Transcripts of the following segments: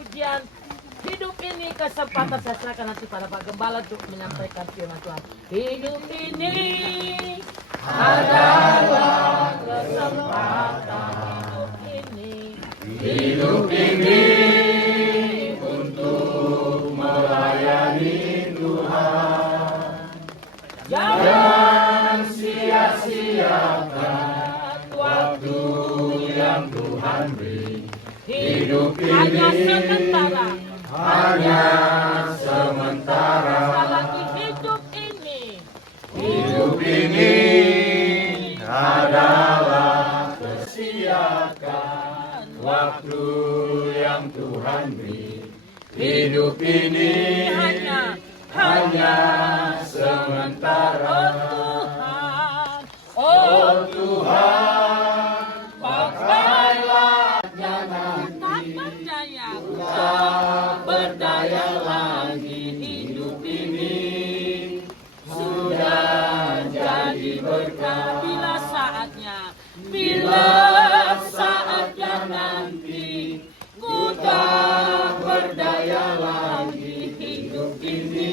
pujian. Hidup ini kesempatan saya serahkan nanti pada Pak Gembala untuk menyampaikan firman Tuhan. Hidup ini adalah kesempatan. Hidup ini untuk melayani Tuhan. Jangan sia-siakan waktu yang Tuhan beri. Hidup ini hanya sementara. Hidup ini adalah sia-siakan waktu yang Tuhan beri. Hidup ini hanya sementara. Oh Tuhan, pakailah nanti. Tak berdaya lagi. Hidup ini sudah jadi berkah. Bila saatnya nanti ku tak berdaya lagi. Hidup ini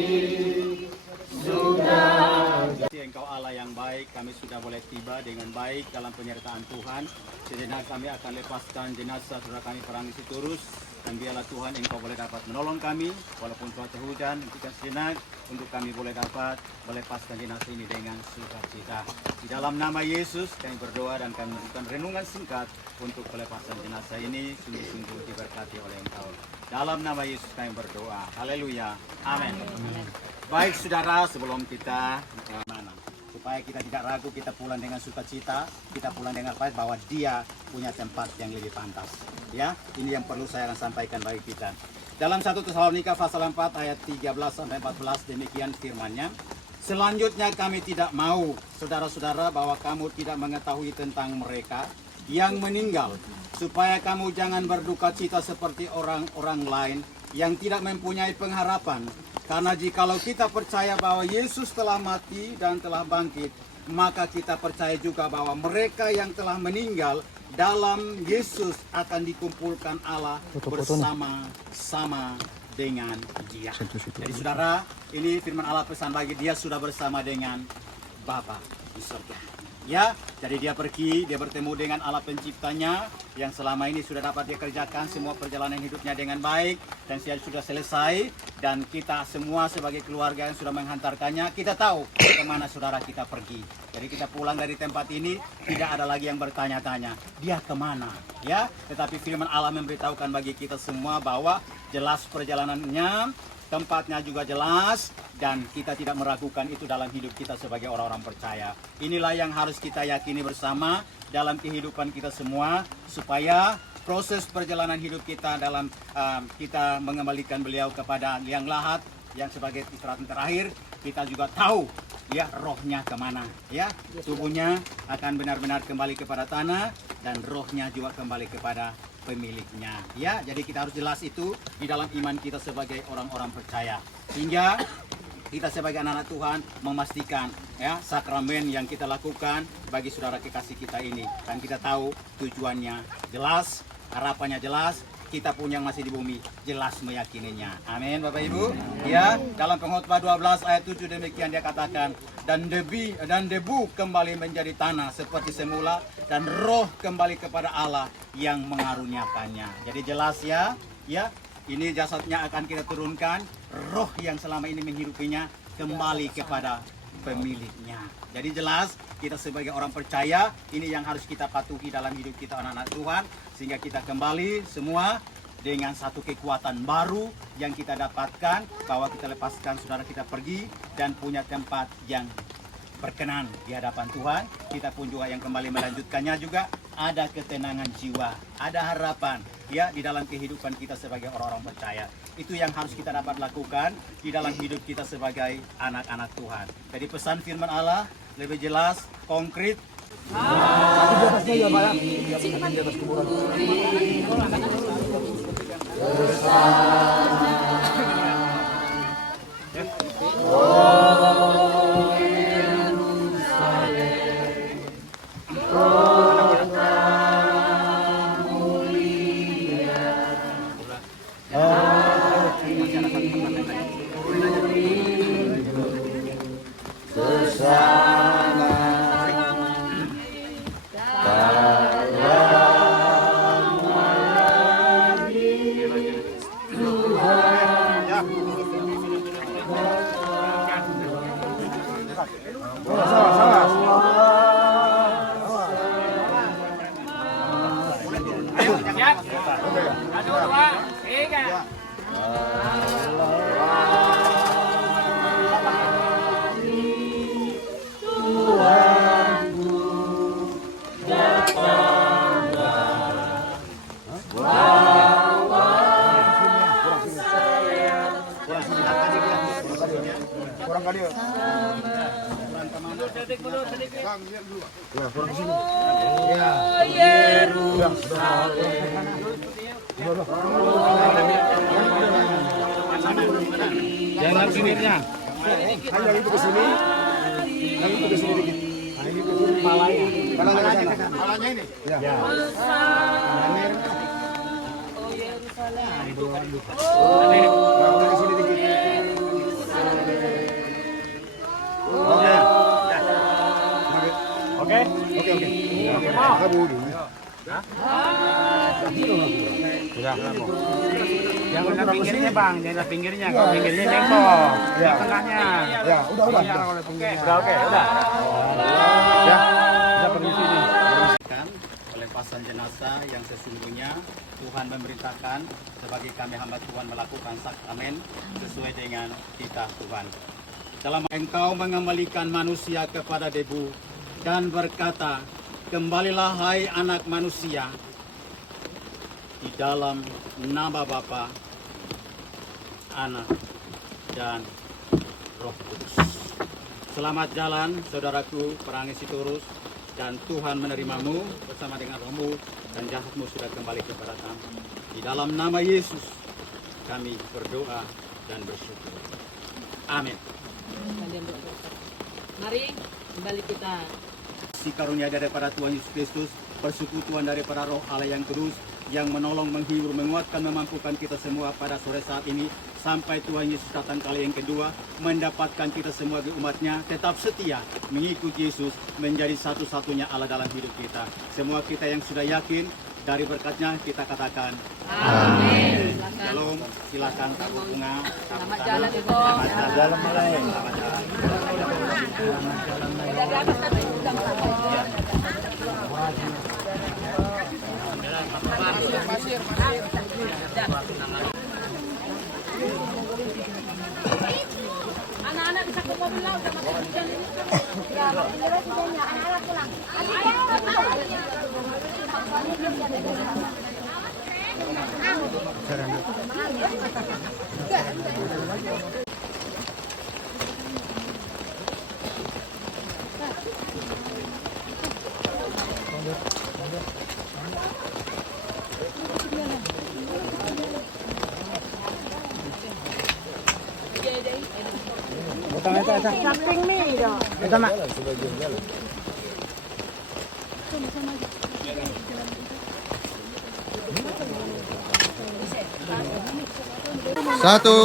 sudah. Engkau Allah yang baik, kami sudah boleh tiba dengan baik dalam penyertaan Tuhan. Sejenak kami akan lepaskan jenazah saudara kami Perang Sitorus. Dan biarlah Tuhan Engkau boleh dapat menolong kami, walaupun cuaca hujan, hentikan sejenak, untuk kami boleh dapat melepaskan jenazah ini dengan sukacita. Di dalam nama Yesus kami berdoa dan kami melakukan renungan singkat untuk pelepasan jenazah ini, sungguh-sungguh diberkati oleh Engkau. Dalam nama Yesus kami berdoa. Haleluya. Amin. Baik saudara, sebelum kita supaya kita tidak ragu, kita pulang dengan sukacita, kita pulang dengan baik bahwa Dia punya tempat yang lebih pantas. Ya, ini yang perlu saya akan sampaikan bagi kita. Dalam 1 Tesalonika pasal 4 ayat 13 sampai 14 demikian firman-Nya. Selanjutnya kami tidak mau, saudara-saudara, bahwa kamu tidak mengetahui tentang mereka yang meninggal, supaya kamu jangan berduka cita seperti orang-orang lain yang tidak mempunyai pengharapan. Karena jikalau kita percaya bahwa Yesus telah mati dan telah bangkit, maka kita percaya juga bahwa mereka yang telah meninggal dalam Yesus akan dikumpulkan Allah bersama-sama dengan Dia. Jadi saudara, ini firman Allah pesan bagi dia sudah bersama dengan Bapa di surga. Ya, jadi dia pergi, dia bertemu dengan Allah penciptanya yang selama ini sudah dapat dia kerjakan semua perjalanan hidupnya dengan baik dan sudah selesai, dan kita semua sebagai keluarga yang sudah menghantarkannya, kita tahu kemana saudara kita pergi. Jadi kita pulang dari tempat ini tidak ada lagi yang bertanya-tanya dia kemana, ya. Tetapi firman Allah memberitahukan bagi kita semua bahwa jelas perjalanannya, tempatnya juga jelas, dan kita tidak meragukan itu dalam hidup kita sebagai orang-orang percaya. Inilah yang harus kita yakini bersama dalam kehidupan kita semua, supaya proses perjalanan hidup kita dalam kita mengembalikan beliau kepada liang lahat yang sebagai istirahat terakhir, kita juga tahu ya rohnya kemana, ya tubuhnya akan benar-benar kembali kepada tanah dan rohnya juga kembali kepada pemiliknya, ya. Jadi kita harus jelas itu di dalam iman kita sebagai orang-orang percaya, sehingga kita sebagai anak-anak Tuhan memastikan ya sakramen yang kita lakukan bagi saudara kekasih kita ini, dan kita tahu tujuannya jelas, harapannya jelas. Kita pun yang masih di bumi jelas meyakininya. Amin Bapak Ibu. Ya, dalam Pengkhotbah 12 ayat 7 demikian dia katakan, dan debu kembali menjadi tanah seperti semula, dan roh kembali kepada Allah yang mengaruniakannya. Jadi jelas ya, ini jasadnya akan kita turunkan, roh yang selama ini menghidupinya kembali kepada pemiliknya. Jadi jelas kita sebagai orang percaya ini yang harus kita patuhi dalam hidup kita anak-anak Tuhan, sehingga kita kembali semua dengan satu kekuatan baru yang kita dapatkan, bahwa kita lepaskan saudara kita pergi dan punya tempat yang berkenan di hadapan Tuhan. Kita pun juga yang kembali melanjutkannya juga ada ketenangan jiwa, ada harapan ya di dalam kehidupan kita sebagai orang-orang percaya. Itu yang harus kita dapat lakukan di dalam hidup kita sebagai anak-anak Tuhan. Jadi pesan firman Allah lebih jelas, konkret. dua, tiga. Kurang kali ya. Ya, kurang sini. Ya. Jangan pinggirnya. Hanya itu ke sini. Yang itu ke sini dikit. Nah, ini ke sini palanya. Palanya ke sana. Palanya ini. Ya. Ya. Nah, udah ke sini dikit. Oke. Oke. Kamu dulu. Sudah. Jangan pinggirnya bang, jangan pinggirnya. Kalau pinggirnya tembok. Ya. Tengahnya. Ya, udah. Oke. Ya. Kita permisi nih. Pelepasan jenazah yang sesungguhnya Tuhan memerintahkan sebagai kami hamba Tuhan melakukan sakramen sesuai dengan titah Tuhan. Dalam engkau mengembalikan manusia kepada debu dan berkata, kembalilah hai anak manusia, di dalam nama Bapa, Anak, dan Roh Kudus. Selamat jalan saudaraku Perangis Sitorus, dan Tuhan menerimamu bersama dengan rohmu, dan jasadmu sudah kembali kepada kami. Di dalam nama Yesus kami berdoa dan bersyukur. Amin. Mari kembali kita. Si karunia daripada Tuhan Yesus Kristus, persekutuan daripada Roh Allah yang kudus, yang menolong, menghibur, menguatkan, memampukan kita semua pada sore saat ini, sampai Tuhan Yesus datang kali yang kedua, mendapatkan kita semua di umatnya, tetap setia, mengikuti Yesus, menjadi satu-satunya Allah dalam hidup kita. Semua kita yang sudah yakin, dari berkatnya kita katakan, Amin. Shalom, silakan tabur bunga. Selamat jalan Ibu. Selamat jalan mulai. Selamat jalan. Anak-anak bisa ke mobil lah, udah masuk hujan ini. Ya, anak-anak pulang. Samping nih dong. Satu.